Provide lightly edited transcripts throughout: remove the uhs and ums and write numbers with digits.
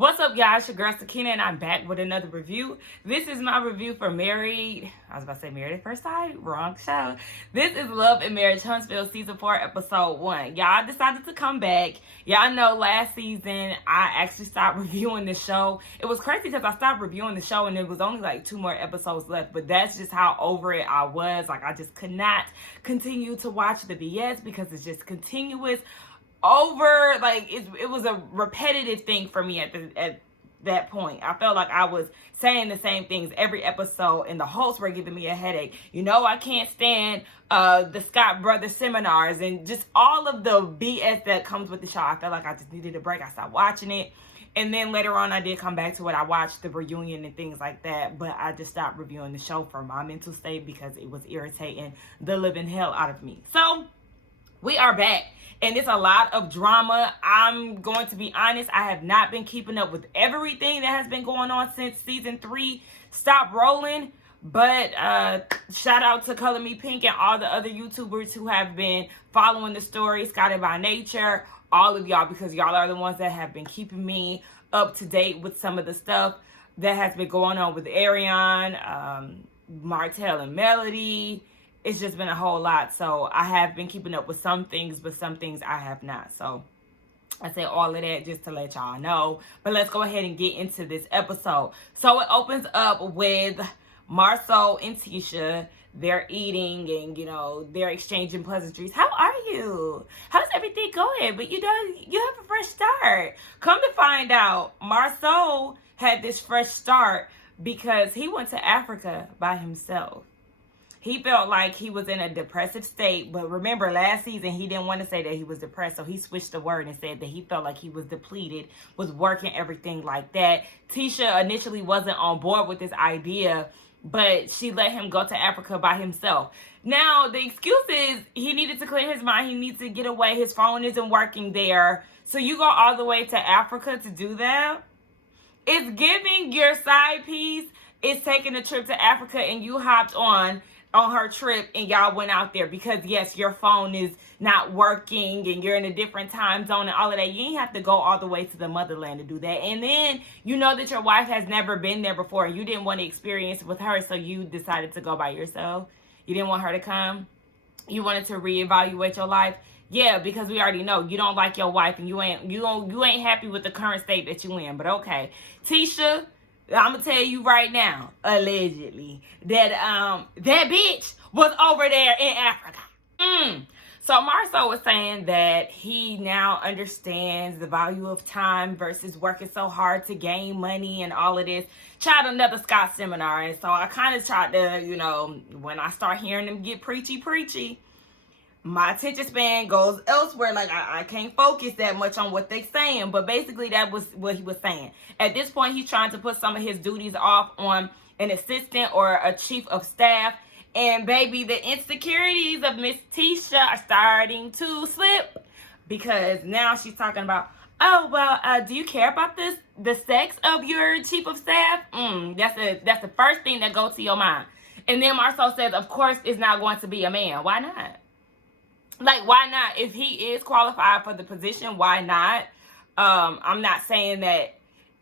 What's up, y'all? It's your girl Sakina, and I'm back with another review. This is my review for Married. I was about to say Married at First Sight. Wrong show. This is Love and Marriage Huntsville Season 4, Episode 1. Y'all decided to come back. Y'all know last season, I actually stopped reviewing the show. It was crazy because I stopped reviewing the show, and there was only like 2 more episodes left. But that's just how over it I was. Like, I just could not continue to watch the BS because it's just continuous. Over, like, it was a repetitive thing for me at that point. I felt like I was saying the same things every episode, and the hosts were giving me a headache. You know, I can't stand the Scott Brothers seminars and just all of the BS that comes with the show. I felt like I just needed a break. I stopped watching it. And then later on, I did come back to it. I watched the reunion and things like that. But I just stopped reviewing the show for my mental state because it was irritating the living hell out of me. So, we are back. And it's a lot of drama. I'm going to be honest, I have not been keeping up with everything that has been going on since season 3 stopped rolling. But shout out to Color Me Pink and all the other YouTubers who have been following the story, Scotted by Nature, all of y'all, because y'all are the ones that have been keeping me up to date with some of the stuff that has been going on with Ariane, Martell and Melody. It's just been a whole lot. So I have been keeping up with some things, but some things I have not. So I say all of that just to let y'all know. But let's go ahead and get into this episode. So it opens up with Marceau and Tisha. They're eating and, you know, they're exchanging pleasantries. How are you? How's everything going? But, you know, you have a fresh start. Come to find out, Marceau had this fresh start because he went to Africa by himself. He felt like he was in a depressive state. But remember, last season, he didn't want to say that he was depressed. So he switched the word and said that he felt like he was depleted, was working, everything like that. Tisha initially wasn't on board with this idea, but she let him go to Africa by himself. Now, the excuse is he needed to clear his mind. He needs to get away. His phone isn't working there. So you go all the way to Africa to do that? It's giving your side piece is taking a trip to Africa and you hopped on her trip and y'all went out there because, yes, your phone is not working and you're in a different time zone and all of that. You ain't have to go all the way to the motherland to do that. And then you know that your wife has never been there before and you didn't want to experience it with her, so you decided to go by yourself. You didn't want her to come. You wanted to reevaluate your life. Yeah, because we already know you don't like your wife and you ain't happy with the current state that you in. But okay, Tisha, I'm gonna tell you right now, allegedly, that that bitch was over there in Africa. So Marceau was saying that he now understands the value of time versus working so hard to gain money and all of this. Tried another Scott seminar, and so I kind of tried to, you know, when I start hearing them get preachy, my attention span goes elsewhere. Like, I can't focus that much on what they're saying. But basically, that was what he was saying. At this point, he's trying to put some of his duties off on an assistant or a chief of staff. And, baby, the insecurities of Miss Tisha are starting to slip. Because now she's talking about, oh, well, do you care about the sex of your chief of staff? That's the first thing that goes to your mind. And then Marceau says, of course, it's not going to be a man. Why not? Like, why not? If he is qualified for the position, why not? I'm not saying that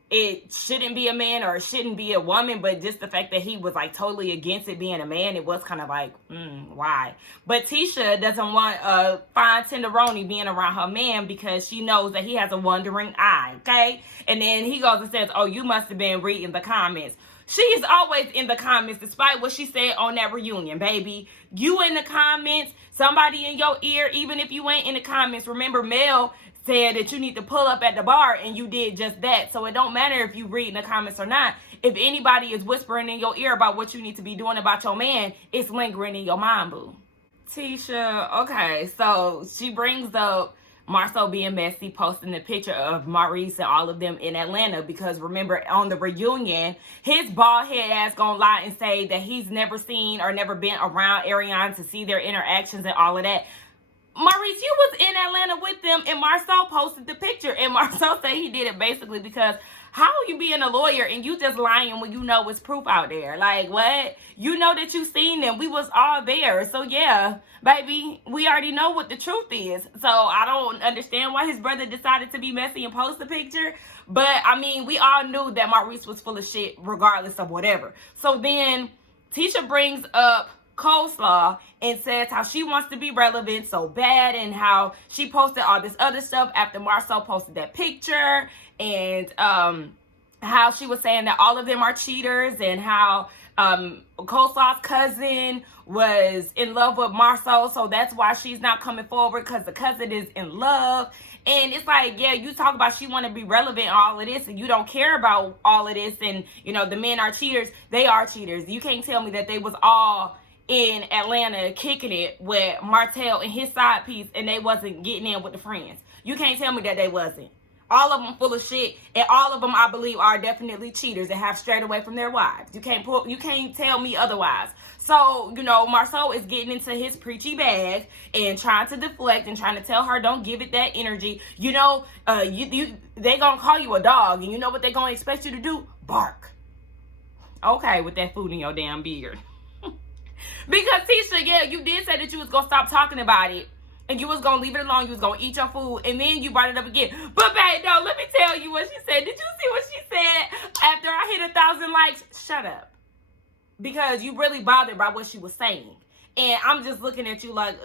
it shouldn't be a man or it shouldn't be a woman, but just the fact that he was, like, totally against it being a man, it was kind of like, why? But Tisha doesn't want a fine tenderoni being around her man because she knows that he has a wandering eye, okay? And then he goes and says, oh, you must have been reading the comments. She is always in the comments, despite what she said on that reunion, baby. You in the comments, somebody in your ear, even if you ain't in the comments. Remember, Mel said that you need to pull up at the bar, and you did just that. So it don't matter if you read in the comments or not. If anybody is whispering in your ear about what you need to be doing about your man, it's lingering in your mind, boo. Tisha, okay, so she brings up Marceau being messy, posting the picture of Maurice and all of them in Atlanta because remember on the reunion, his bald head ass gonna lie and say that he's never seen or never been around Ariane to see their interactions and all of that. Maurice, you was in Atlanta with them, and Marcel posted the picture, and Marcel said he did it basically because how you being a lawyer and you just lying when you know it's proof out there? Like, what? You know that you seen them. We was all there. So, yeah, baby, we already know what the truth is. So, I don't understand why his brother decided to be messy and post the picture. But, I mean, we all knew that Maurice was full of shit regardless of whatever. So, then Tisha brings up coleslaw and says how she wants to be relevant so bad and how she posted all this other stuff after Marcel posted that picture, and how she was saying that all of them are cheaters, and how coleslaw's cousin was in love with Marcel, so that's why she's not coming forward, because the cousin is in love. And it's like, yeah, you talk about she want to be relevant and all of this, and you don't care about all of this, and you know the men are cheaters. They are cheaters. You can't tell me that they was all in Atlanta kicking it with Martell and his side piece, and they wasn't getting in with the friends. You can't tell me that they wasn't. All of them full of shit, and all of them, I believe, are definitely cheaters and have strayed away from their wives. You can't tell me otherwise. So, you know, Marcel is getting into his preachy bag and trying to deflect and trying to tell her, don't give it that energy. You know, they gonna call you a dog, and you know what they gonna expect you to do? Bark. Okay, with that food in your damn beard. Because Tisha, yeah, you did say that you was gonna stop talking about it and you was gonna leave it alone. You was gonna eat your food, and then you brought it up again. But babe, no, let me tell you what she said. Did you see what she said after I hit 1,000 likes? Shut up. Because you really bothered by what she was saying. And I'm just looking at you like,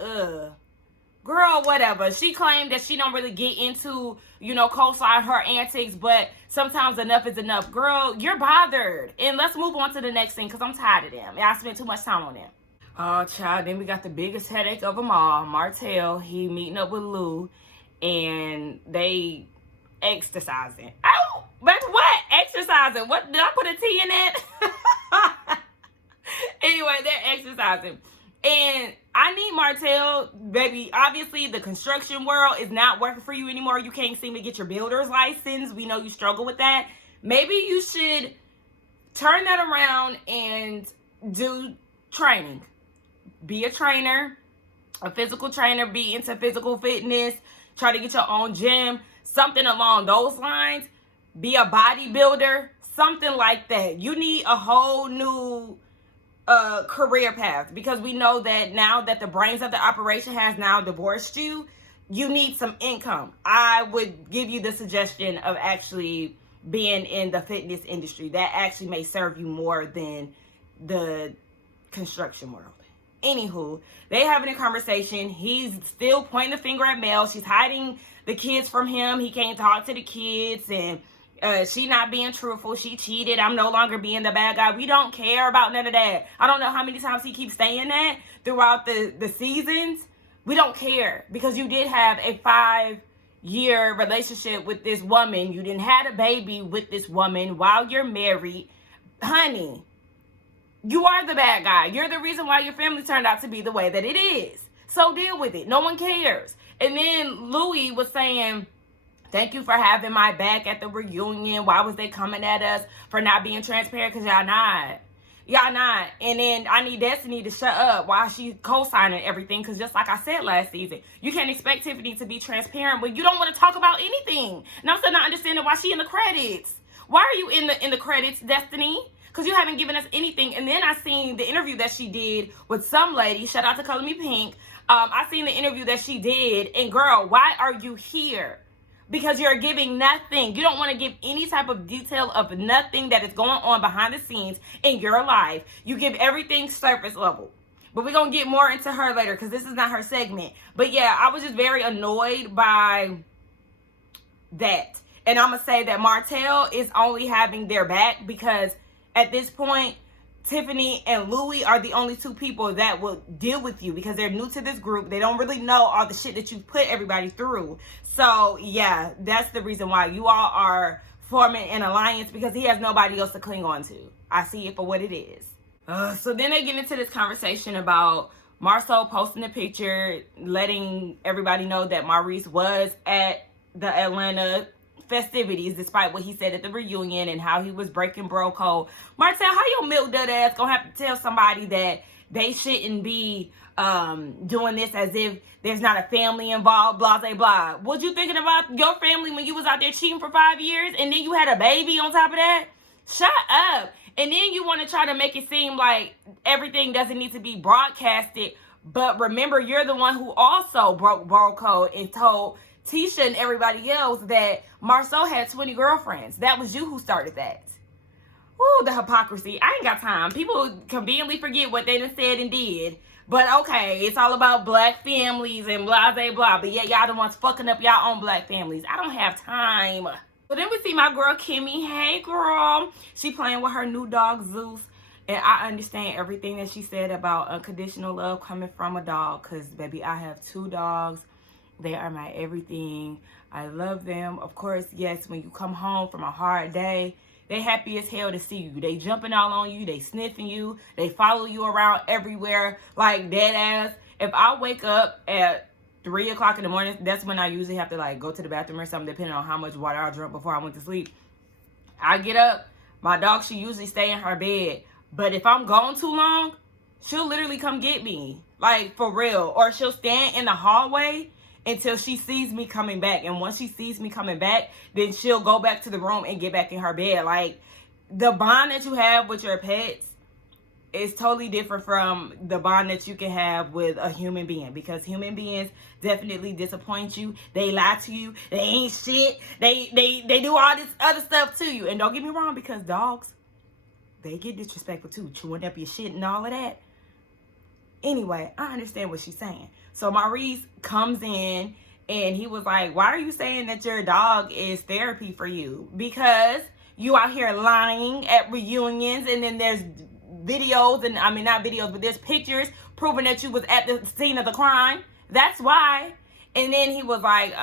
girl, whatever. She claimed that she don't really get into, you know, coleslaw her antics, but sometimes enough is enough. Girl, you're bothered. And let's move on to the next thing, because I'm tired of them. I spent too much time on them. Oh, child, then we got the biggest headache of them all. Martell, he meeting up with Lou, and they exercising. Oh, baby, what? Exercising? What? Did I put a T in that? Anyway, they're exercising. And I need Martell, baby, obviously the construction world is not working for you anymore. You can't seem to get your builder's license. We know you struggle with that. Maybe you should turn that around and do training. Be a trainer, a physical trainer, be into physical fitness, try to get your own gym, something along those lines. Be a bodybuilder, something like that. You need a whole new career path, because we know that now that the brains of the operation has now divorced you, you need some income. I would give you the suggestion of actually being in the fitness industry. That actually may serve you more than the construction world. Anywho, they having a conversation. He's still pointing the finger at Mel. She's hiding the kids from him. He can't talk to the kids, and she not being truthful. She cheated. I'm no longer being the bad guy. We don't care about none of that. I don't know how many times he keeps saying that throughout the seasons. We don't care, because you did have a 5-year relationship with this woman. You didn't have a baby with this woman while you're married. Honey, you are the bad guy. You're the reason why your family turned out to be the way that it is. So deal with it. No one cares. And then Louis was saying, thank you for having my back at the reunion. Why was they coming at us for not being transparent? Because y'all not. Y'all not. And then I need Destiny to shut up while she's co-signing everything. Because just like I said last season, you can't expect Tiffany to be transparent when you don't want to talk about anything. And I'm still not understanding why she in the credits. Why are you in the credits, Destiny? Because you haven't given us anything. And then I seen the interview that she did with some lady. Shout out to Color Me Pink. I seen the interview that she did. And girl, why are you here? Because you're giving nothing. You don't want to give any type of detail of nothing that is going on behind the scenes in your life. You give everything surface level. But we're going to get more into her later, because this is not her segment. But yeah, I was just very annoyed by that. And I'm going to say that Martell is only having their back because at this point, Tiffany and Louis are the only two people that will deal with you, because they're new to this group. They don't really know all the shit that you put everybody through. So yeah, that's the reason why you all are forming an alliance, because he has nobody else to cling on to. I see it for what it is. So then they get into this conversation about Marcel posting the picture, letting everybody know that Maurice was at the Atlanta festivities, despite what he said at the reunion and how he was breaking bro code. Martell, how your milk dud ass gonna have to tell somebody that they shouldn't be doing this as if there's not a family involved, blah, blah, blah. Was you thinking about your family when you was out there cheating for 5 years and then you had a baby on top of that? Shut up. And then you want to try to make it seem like everything doesn't need to be broadcasted. But remember, you're the one who also broke bro code and told Tisha and everybody else that Marceau had 20 girlfriends. That was you who started that. Ooh, the hypocrisy. I ain't got time. People conveniently forget what they done said and did. But okay, it's all about black families and blah, blah, blah. But yeah, y'all the ones fucking up y'all own black families. I don't have time. So then we see my girl Kimmy. Hey, girl. She playing with her new dog, Zeus. And I understand everything that she said about unconditional love coming from a dog. Because, baby, I have 2 dogs. They are my everything. I love them. Of course, yes, when you come home from a hard day, they happy as hell to see you. They jumping all on you. They sniffing you. They follow you around everywhere like dead ass. If I wake up at 3 o'clock in the morning, that's when I usually have to like go to the bathroom or something, depending on how much water I drank before I went to sleep. I get up. My dog should usually stay in her bed. But if I'm gone too long, she'll literally come get me. Like, for real. Or she'll stand in the hallway until she sees me coming back. And once she sees me coming back, then she'll go back to the room and get back in her bed. Like, the bond that you have with your pets is totally different from the bond that you can have with a human being. Because human beings definitely disappoint you. They lie to you. They ain't shit. They do all this other stuff to you. And don't get me wrong, because dogs, they get disrespectful too, chewing up your shit and all of that. Anyway, I understand what she's saying. So Maurice comes in and he was like, why are you saying that your dog is therapy for you? Because you out here lying at reunions, and then there's videos, and I mean, not videos, but there's pictures proving that you was at the scene of the crime. That's why. And then he was like,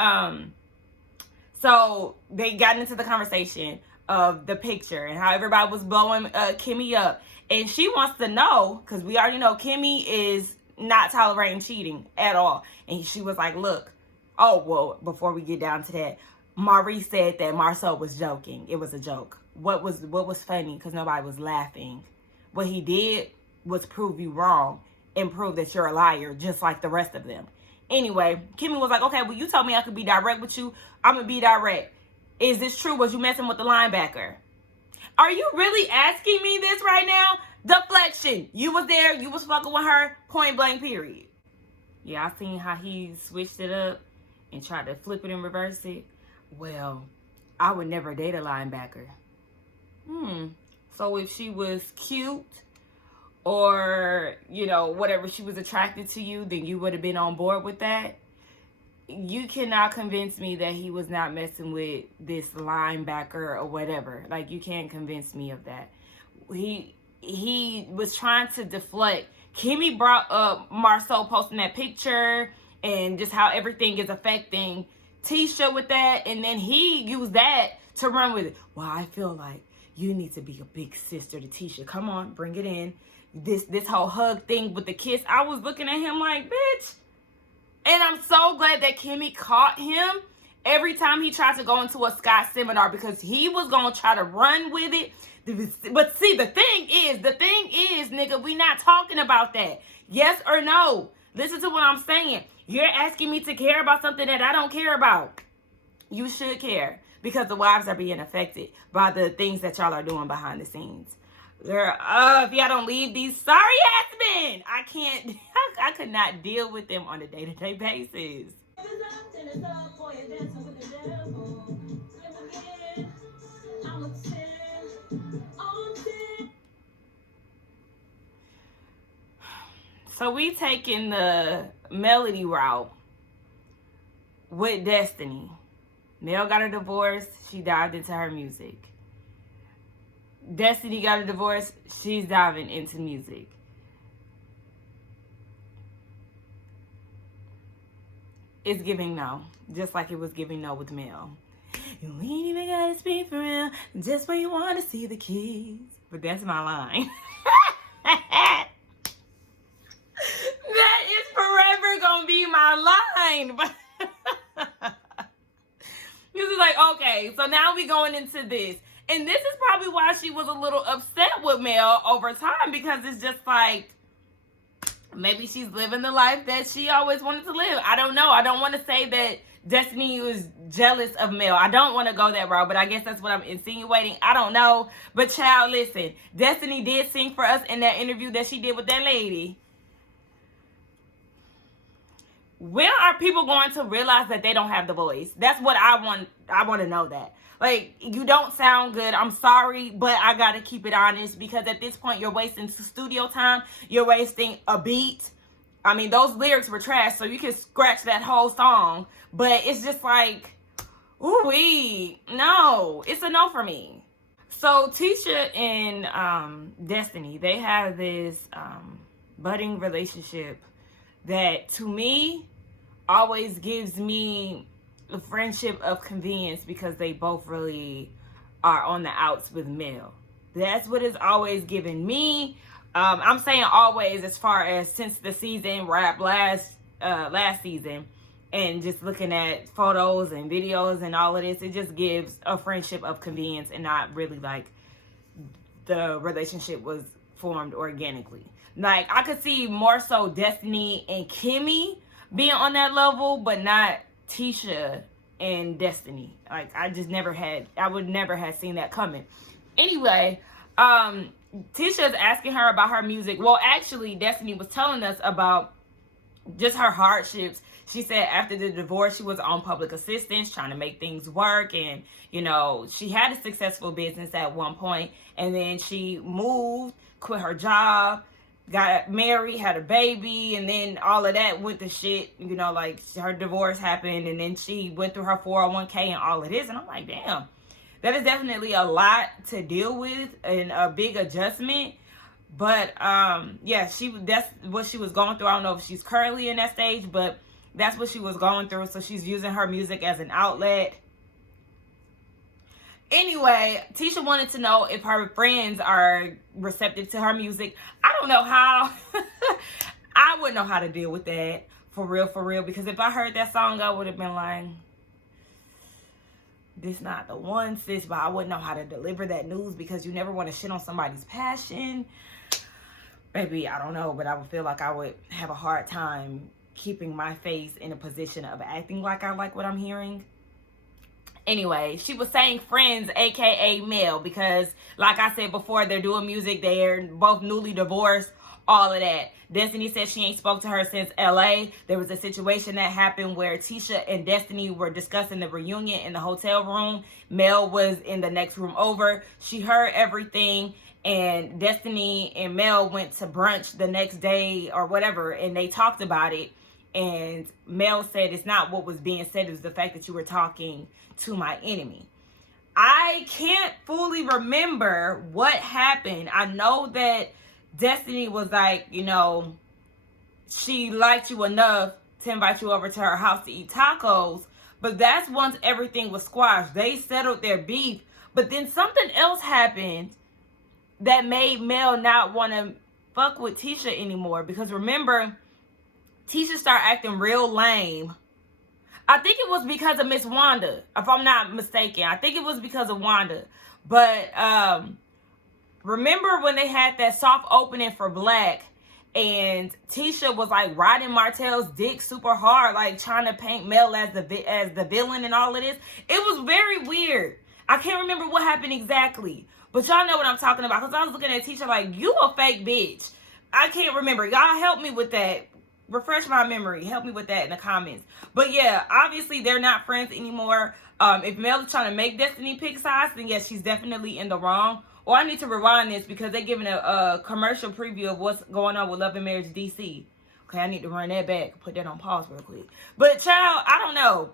so they got into the conversation of the picture and how everybody was blowing Kimmy up. And she wants to know, because we already know Kimmy is not tolerating cheating at all. And she was like, look, oh, well, before we get down to that, Maurice said that Marceau was joking. It was a joke. What was funny, because nobody was laughing. What he did was prove you wrong and prove that you're a liar, just like the rest of them. Anyway, Kimmy was like, okay, well, you told me I could be direct with you. I'm going to be direct. Is this true? Was you messing with the linebacker? Are you really asking me this right now? Deflection. You was there. You was fucking with her. Point blank, period. Yeah, I seen how he switched it up and tried to flip it and reverse it. Well, I would never date a linebacker. So if she was cute or, you know, whatever, she was attracted to you, then you would have been on board with that. You cannot convince me that he was not messing with this linebacker or whatever. Like, you can't convince me of that. He was trying to deflect. Kimmy brought up Marceau posting that picture and just how everything is affecting Tisha with that. And then he used that to run with it. Well, I feel like you need to be a big sister to Tisha. Come on, bring it in. This whole hug thing with the kiss. I was looking at him like, bitch. And I'm so glad that Kimmy caught him every time he tried to go into a Scott seminar, because he was going to try to run with it. But see, the thing is, nigga, we not talking about that. Yes or no? Listen to what I'm saying. You're asking me to care about something that I don't care about. You should care, because the wives are being affected by the things that y'all are doing behind the scenes. Girl, if y'all don't leave these sorry ass men, I could not deal with them on a day-to-day basis. So we taking the melody route with Destiny. Mel got a divorce. She dived into her music. Destiny got a divorce. She's diving into music. It's giving no. Just like it was giving no with Mel. You ain't even gotta speak for real. Just when you want to see the keys. But that's my line. That is forever gonna be my line. This is like, okay, so now we going into this. And this is probably why she was a little upset with Mel over time, because it's just like, maybe she's living the life that she always wanted to live. I don't know. I don't want to say that Destiny was jealous of Mel. I don't want to go that route, but I guess that's what I'm insinuating. I don't know. But child, listen, Destiny did sing for us in that interview that she did with that lady. When are people going to realize that they don't have the voice? That's what I want to know that. Like, you don't sound good. I'm sorry, but I got to keep it honest, because at this point, you're wasting studio time. You're wasting a beat. I mean, those lyrics were trash, so you can scratch that whole song. But it's just like, ooh-wee. No, it's a no for me. So Tisha and Destiny, they have this budding relationship that, to me, always gives me the friendship of convenience, because they both really are on the outs with Mel. That's what it's always given me. I'm saying always, as far as since the season wrapped last season, and just looking at photos and videos and all of this, it just gives a friendship of convenience, and not really like the relationship was formed organically. Like, I could see more so Destiny and Kimmy being on that level, but not Tisha and Destiny. Like, I would never have seen that coming. Anyway, Tisha's asking her about her music. Well, actually, Destiny was telling us about just her hardships. She said after the divorce, she was on public assistance, trying to make things work. And, you know, she had a successful business at one point. And then she moved, quit her job, got married, had a baby, and then all of that went to shit. You know, like, her divorce happened, and then she went through her 401k and all of this. And I'm like, damn, that is definitely a lot to deal with and a big adjustment. But yeah, that's what she was going through. I don't know if she's currently in that stage, but that's what she was going through. So she's using her music as an outlet. Anyway, Tisha wanted to know if her friends are receptive to her music. I don't know how. I wouldn't know how to deal with that. For real. Because if I heard that song, I would have been like, this not the one, sis. But I wouldn't know how to deliver that news, because you never want to shit on somebody's passion. Maybe, I don't know. But I would feel like I would have a hard time keeping my face in a position of acting like I like what I'm hearing. Anyway, she was saying friends, aka Mel, because like I said before, they're doing music, they're both newly divorced, all of that. Destiny said she ain't spoke to her since LA. There was a situation that happened where Tisha and Destiny were discussing the reunion in the hotel room. Mel was in the next room over. She heard everything, and Destiny and Mel went to brunch the next day or whatever, and they talked about it. And Mel said, it's not what was being said, it was the fact that you were talking to my enemy. I can't fully remember what happened. I know that Destiny was like, you know, she liked you enough to invite you over to her house to eat tacos. But that's once everything was squashed. They settled their beef. But then something else happened that made Mel not want to fuck with Tisha anymore. Because remember, Tisha started acting real lame. I think it was because of Miss Wanda, if I'm not mistaken. I think it was because of Wanda. But remember when they had that soft opening for Black, and Tisha was like riding Martell's dick super hard, like trying to paint Mel as the villain and all of this. It was very weird. I can't remember what happened exactly, but y'all know what I'm talking about, because I was looking at Tisha like, you a fake bitch. I can't remember. Y'all help me with that. Refresh my memory. Help me with that in the comments. But yeah, obviously they're not friends anymore. If Mel is trying to make Destiny pick sides, then yes, she's definitely in the wrong. Or I need to rewind this, because they're giving a commercial preview of what's going on with Love and Marriage DC. Okay, I need to run that back. Put that on pause real quick. But child, I don't know.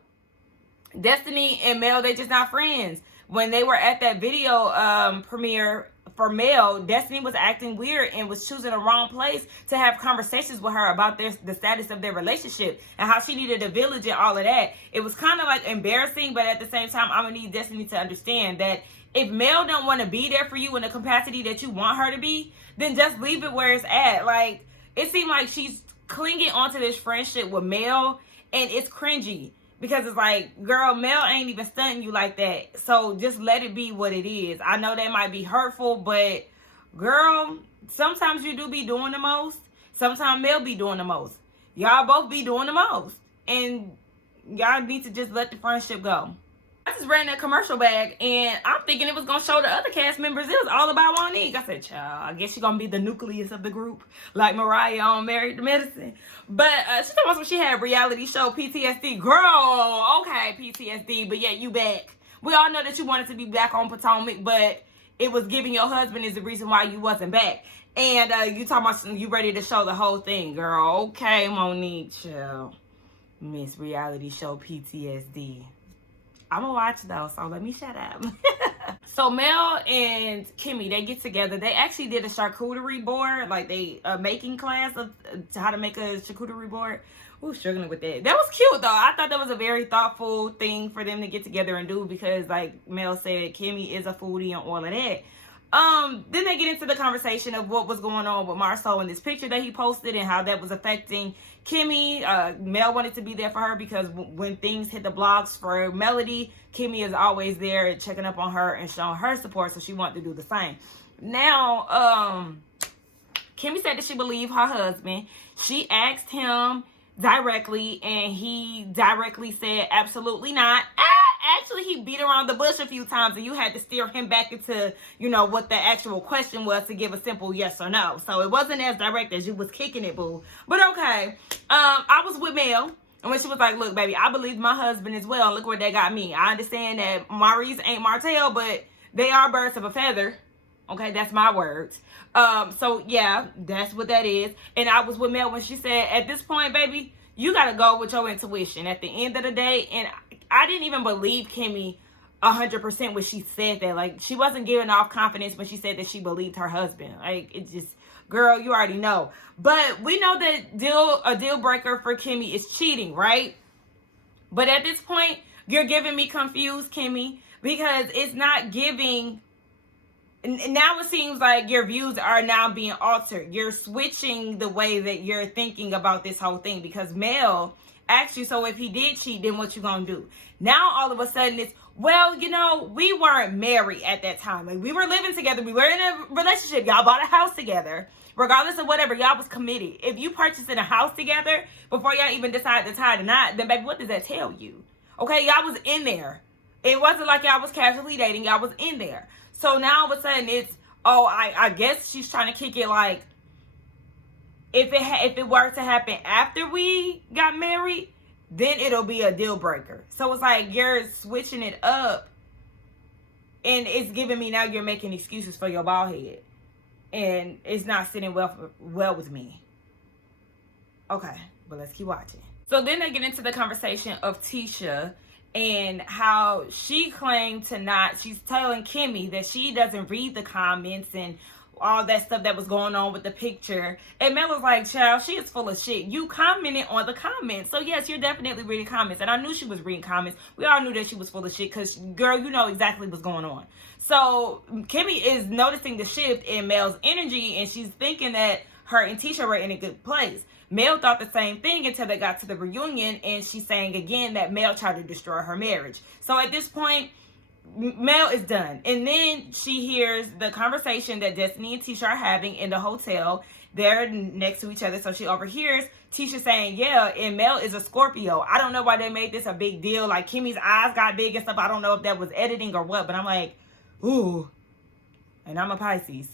Destiny and Mel, they just not friends. When they were at that video premiere for Mel, Destiny was acting weird and was choosing the wrong place to have conversations with her about the status of their relationship and how she needed a village and all of that. It was kind of like embarrassing, but at the same time, I'm gonna need Destiny to understand that if Mel don't want to be there for you in the capacity that you want her to be, then just leave it where it's at. Like, it seemed like she's clinging onto this friendship with Mel, and it's cringy. Because it's like, girl, Mel ain't even stunting you like that. So just let it be what it is. I know that might be hurtful, but girl, sometimes you do be doing the most. Sometimes Mel be doing the most. Y'all both be doing the most. And y'all need to just let the friendship go. I just ran that commercial bag, and I'm thinking it was going to show the other cast members it was all about Monique. I said, child, I guess she's going to be the nucleus of the group, like Mariah on Married to Medicine. But she told us when she had reality show PTSD. Girl, okay, PTSD, but yeah, you back. We all know that you wanted to be back on Potomac, but it was giving your husband is the reason why you wasn't back. And you talking about you ready to show the whole thing, girl. Okay, Monique, chill. Miss Reality Show PTSD. I'm gonna watch though, so let me shut up. So Mel and Kimmy, they get together. They actually did a charcuterie board, like they making class of how to make a charcuterie board. Ooh, struggling with that. That was cute though. I thought that was a very thoughtful thing for them to get together and do, because like Mel said, Kimmy is a foodie and all of that. Then they get into the conversation of what was going on with Marceau in this picture that he posted and how that was affecting Kimmy. Mel wanted to be there for her because when things hit the blogs for Melody, Kimmy is always there checking up on her and showing her support, so she wanted to do the same. Now, Kimmy said that she believed her husband. She asked him directly, and he directly said absolutely not. Actually, he beat around the bush a few times, and you had to steer him back into, you know, what the actual question was to give a simple yes or no. So it wasn't as direct as you was kicking it, boo. But okay. I was with Mel, and when she was like, look, baby, I believe my husband as well. Look where they got me. I understand that Maurice ain't Martell, but they are birds of a feather. Okay, that's my words. So yeah, that's what that is. And I was with Mel when she said, at this point, baby, you got to go with your intuition at the end of the day. And I didn't even believe Kimmy 100% when she said that. Like, she wasn't giving off confidence when she said that she believed her husband. Like, it just, girl, you already know. But we know that a deal breaker for Kimmy is cheating, right? But at this point, you're giving me confused, Kimmy, because it's not giving. Now it seems like your views are now being altered. You're switching the way that you're thinking about this whole thing, because Mel asked you, so if he did cheat, then what you gonna do? Now all of a sudden it's, well, you know, we weren't married at that time. Like, we were living together. We were in a relationship. Y'all bought a house together. Regardless of whatever, y'all was committed. If you purchasing a house together before y'all even decide to tie the knot, then baby, what does that tell you? Okay, y'all was in there. It wasn't like y'all was casually dating. Y'all was in there. So now all of a sudden it's, oh, I guess she's trying to kick it like, if it were to happen after we got married, then it'll be a deal breaker. So it's like you're switching it up, and it's giving me now you're making excuses for your bald head, and it's not sitting well with me. Okay, but let's keep watching. So then they get into the conversation of Tisha and how she claimed to not, she's telling Kimmy that she doesn't read the comments and all that stuff that was going on with the picture. And Mel was like, child, she is full of shit. You commented on the comments. So yes, you're definitely reading comments. And I knew she was reading comments. We all knew that she was full of shit because, girl, you know exactly what's going on. So Kimmy is noticing the shift in Mel's energy, and she's thinking that her and Tisha were in a good place. Mel thought the same thing until they got to the reunion, and she's saying again that Mel tried to destroy her marriage. So at this point, Mel is done. And then she hears the conversation that Destiny and Tisha are having in the hotel. They're next to each other. So she overhears Tisha saying, yeah, and Mel is a Scorpio. I don't know why they made this a big deal. Like, Kimmy's eyes got big and stuff. I don't know if that was editing or what. But I'm like, ooh. And I'm a Pisces.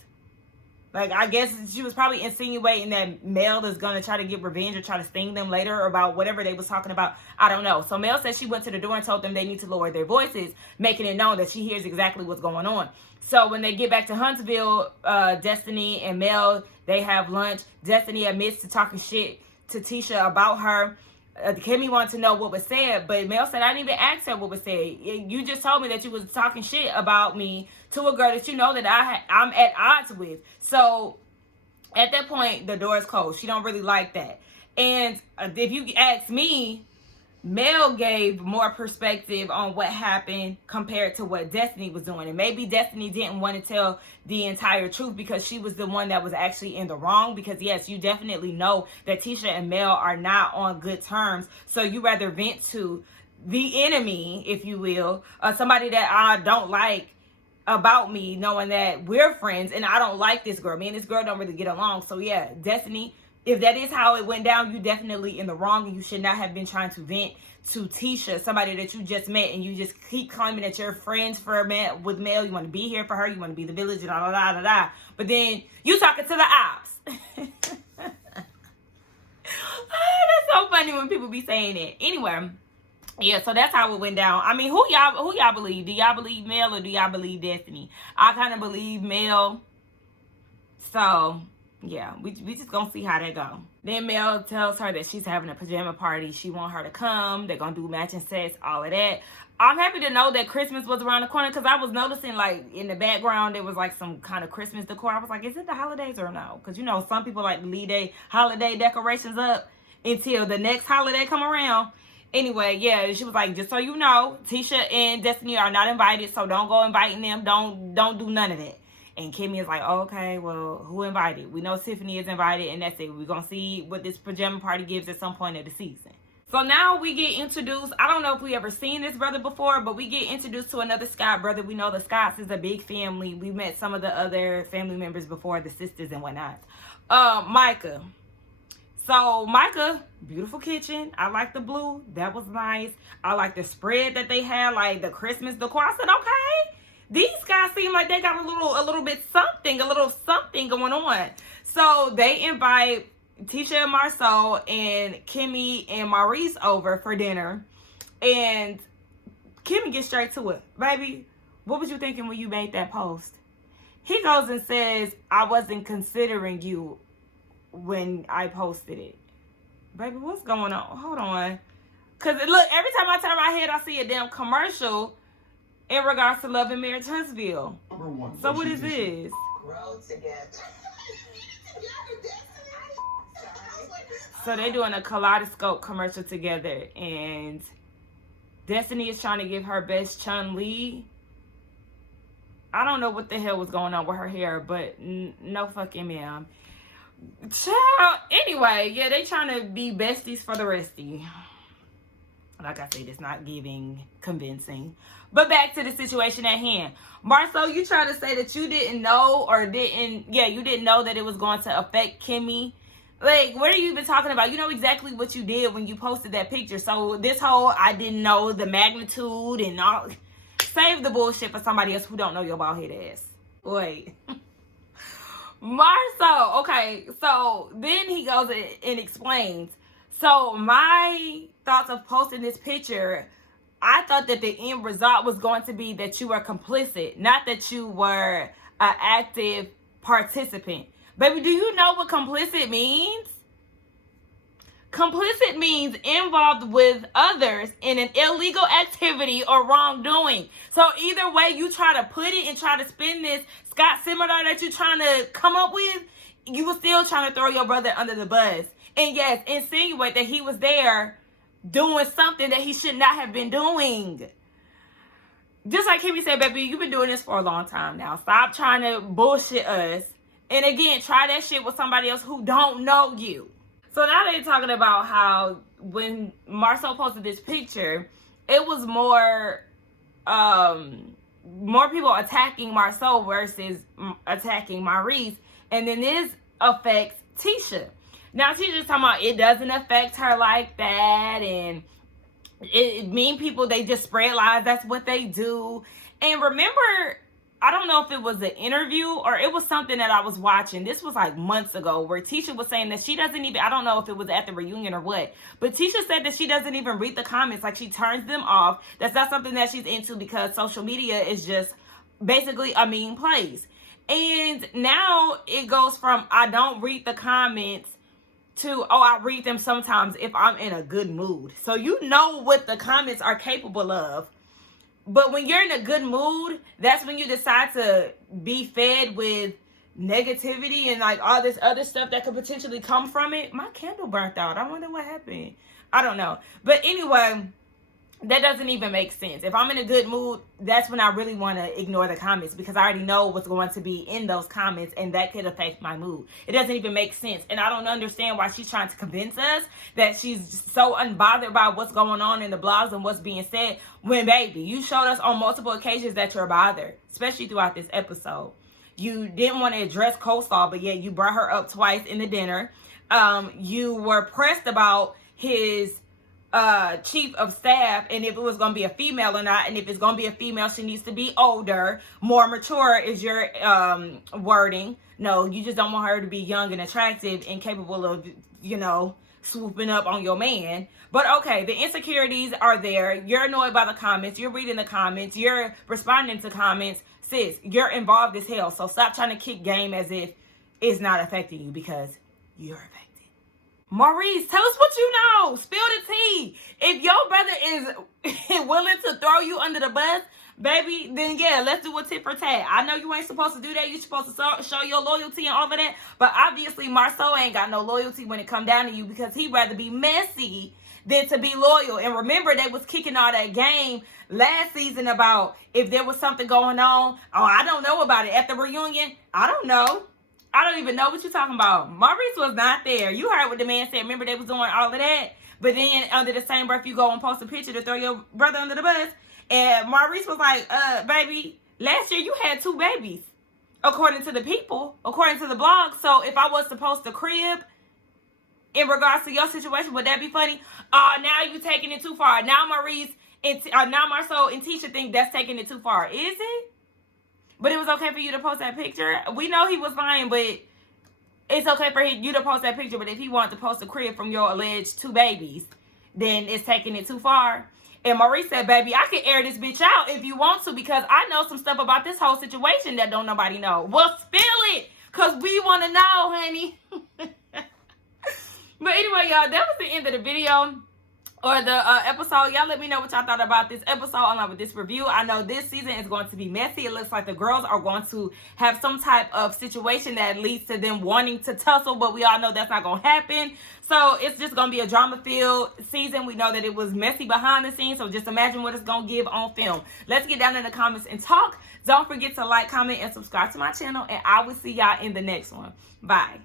Like, I guess she was probably insinuating that Mel is going to try to get revenge or try to sting them later about whatever they was talking about. I don't know. So Mel said she went to the door and told them they need to lower their voices, making it known that she hears exactly what's going on. So when they get back to Huntsville, Destiny and Mel, they have lunch. Destiny admits to talking shit to Tisha about her. Kimmy wanted to know what was said, but Mel said, I didn't even ask her what was said. You just told me that you was talking shit about me to a girl that you know that I'm at odds with. So at that point, the door is closed. She don't really like that. And if you ask me, Mel gave more perspective on what happened compared to what Destiny was doing. And maybe Destiny didn't want to tell the entire truth because she was the one that was actually in the wrong. Because yes, you definitely know that Tisha and Mel are not on good terms. So you rather vent to the enemy, if you will, somebody that I don't like about me, knowing that we're friends and I don't like this girl. Me and this girl don't really get along. So yeah, Destiny if that is how it went down, you definitely in the wrong, and you should not have been trying to vent to Tisha, somebody that you just met, and you just keep claiming that you're friends with Mel. You want to be here for her. You want to be the village, da da da da da. But then you talking to the ops. That's so funny when people be saying it. Anyway, yeah, so that's how it went down. I mean, who y'all believe? Do y'all believe Mel or do y'all believe Destiny? I kind of believe Mel. So, yeah, we just gonna see how that go. Then Mel tells her that she's having a pajama party. She want her to come. They're gonna do matching sets, all of that. I'm happy to know that Christmas was around the corner, because I was noticing, like, in the background, there was, like, some kind of Christmas decor. I was like, is it the holidays or no? Because, you know, some people like to leave their holiday decorations up until the next holiday come around. Anyway, yeah, she was like, just so you know, Tisha and Destiny are not invited, so don't go inviting them. Don't do none of that. And Kimmy is like, oh, okay, well, who invited? We know Tiffany is invited, and that's it. We're going to see what this pajama party gives at some point of the season. So now we get introduced. I don't know if we ever seen this brother before, but we get introduced to another Scott brother. We know the Scotts is a big family. We met some of the other family members before, the sisters and whatnot. Micah. So Micah, beautiful kitchen. I like the blue. That was nice. I like the spread that they had, like the Christmas decor. I said, okay, these guys seem like they got a little bit something, a little something going on. So they invite Tisha and Marceau and Kimmy and Maurice over for dinner. And Kimmy gets straight to it. Baby, what was you thinking when you made that post? He goes and says, I wasn't considering you when I posted it. Baby, what's going on? Hold on. Because look, every time I turn my head, I see a damn commercial in regards to Love and Marriage Huntsville. So what is this? Grow together. So they're doing a kaleidoscope commercial together, and Destiny is trying to give her best Chun-Li. I don't know what the hell was going on with her hair, but no fucking ma'am. Child, anyway, yeah, they trying to be besties for the restie. Like I said, it's not giving convincing. But back to the situation at hand. Marceau, you trying to say that you didn't know you didn't know that it was going to affect Kimmy. Like, what are you even talking about? You know exactly what you did when you posted that picture. So this whole, I didn't know the magnitude and all. Save the bullshit for somebody else who don't know your bald head ass. Wait. Marceau, okay, so then he goes and explains. So my thoughts of posting this picture, I thought that the end result was going to be that you were complicit, not that you were an active participant. Baby, do you know what complicit means? Complicit means involved with others in an illegal activity or wrongdoing. So either way you try to put it and try to spin this Scott seminar that you're trying to come up with, you were still trying to throw your brother under the bus. And yes, insinuate that he was there doing something that he should not have been doing. Just like Kimmy said, baby, you've been doing this for a long time now. Stop trying to bullshit us. And again, try that shit with somebody else who don't know you. So now they're talking about how when Marceau posted this picture, it was more people attacking Marceau versus attacking Maurice. And then this affects Tisha. Now Tisha's talking about it doesn't affect her like that. And it mean people, they just spread lies. That's what they do. And remember, I don't know if it was an interview or it was something that I was watching. This was like months ago where Tisha was saying that she doesn't even, I don't know if it was at the reunion or what, but Tisha said that she doesn't even read the comments. Like she turns them off. That's not something that she's into because social media is just basically a mean place. And now it goes from I don't read the comments to, oh, I read them sometimes if I'm in a good mood. So you know what the comments are capable of. But when you're in a good mood, that's when you decide to be fed with negativity and like all this other stuff that could potentially come from it. My candle burnt out. I wonder what happened. I don't know. But anyway, that doesn't even make sense. If I'm in a good mood, that's when I really want to ignore the comments because I already know what's going to be in those comments and that could affect my mood. It doesn't even make sense. And I don't understand why she's trying to convince us that she's so unbothered by what's going on in the blogs and what's being said when, baby, you showed us on multiple occasions that you're bothered, especially throughout this episode. You didn't want to address Coastal, but yet you brought her up twice in the dinner. you were pressed about his chief of staff and if it was going to be a female or not, and if it's going to be a female, she needs to be older, more mature is your wording. No, you just don't want her to be young and attractive and capable of, you know, swooping up on your man. But okay, the insecurities are there. You're annoyed by the comments. You're reading the comments. You're responding to comments. Sis, you're involved as hell. So stop trying to kick game as if it's not affecting you, because you're affected. Maurice, tell us what you know. Spill the tea. If your brother is willing to throw you under the bus, baby, then yeah, let's do a tit for tat. I know you ain't supposed to do that. You're supposed to show your loyalty and all of that. But obviously, Marceau ain't got no loyalty when it come down to you, because he'd rather be messy than to be loyal. And remember, they was kicking all that game last season about if there was something going on. Oh, I don't know about it. At the reunion, I don't know. I don't even know what you're talking about. Maurice was not there. You heard what the man said. Remember, they was doing all of that. But then, under the same breath, you go and post a picture to throw your brother under the bus. And Maurice was like, baby, last year you had 2 babies. According to the people. According to the blog. So, if I was to post a crib in regards to your situation, would that be funny? Now you taking it too far. Now Maurice, now Marceau and Tisha think that's taking it too far. Is it? But it was okay for you to post that picture. We know he was lying, but it's okay for you to post that picture. But if he wanted to post a crib from your alleged 2 babies, then it's taking it too far. And Maurice said, baby, I can air this bitch out if you want to, because I know some stuff about this whole situation that don't nobody know. Well, spill it, because we want to know, honey. But anyway, y'all, that was the end of the video. Or the episode. Y'all let me know what y'all thought about this episode along with this review. I know this season is going to be messy. It looks like the girls are going to have some type of situation that leads to them wanting to tussle, but we all know that's not going to happen. So it's just going to be a drama-filled season. We know that it was messy behind the scenes, so just imagine what it's going to give on film. Let's get down in the comments and talk. Don't forget to like, comment, and subscribe to my channel, and I will see y'all in the next one. Bye.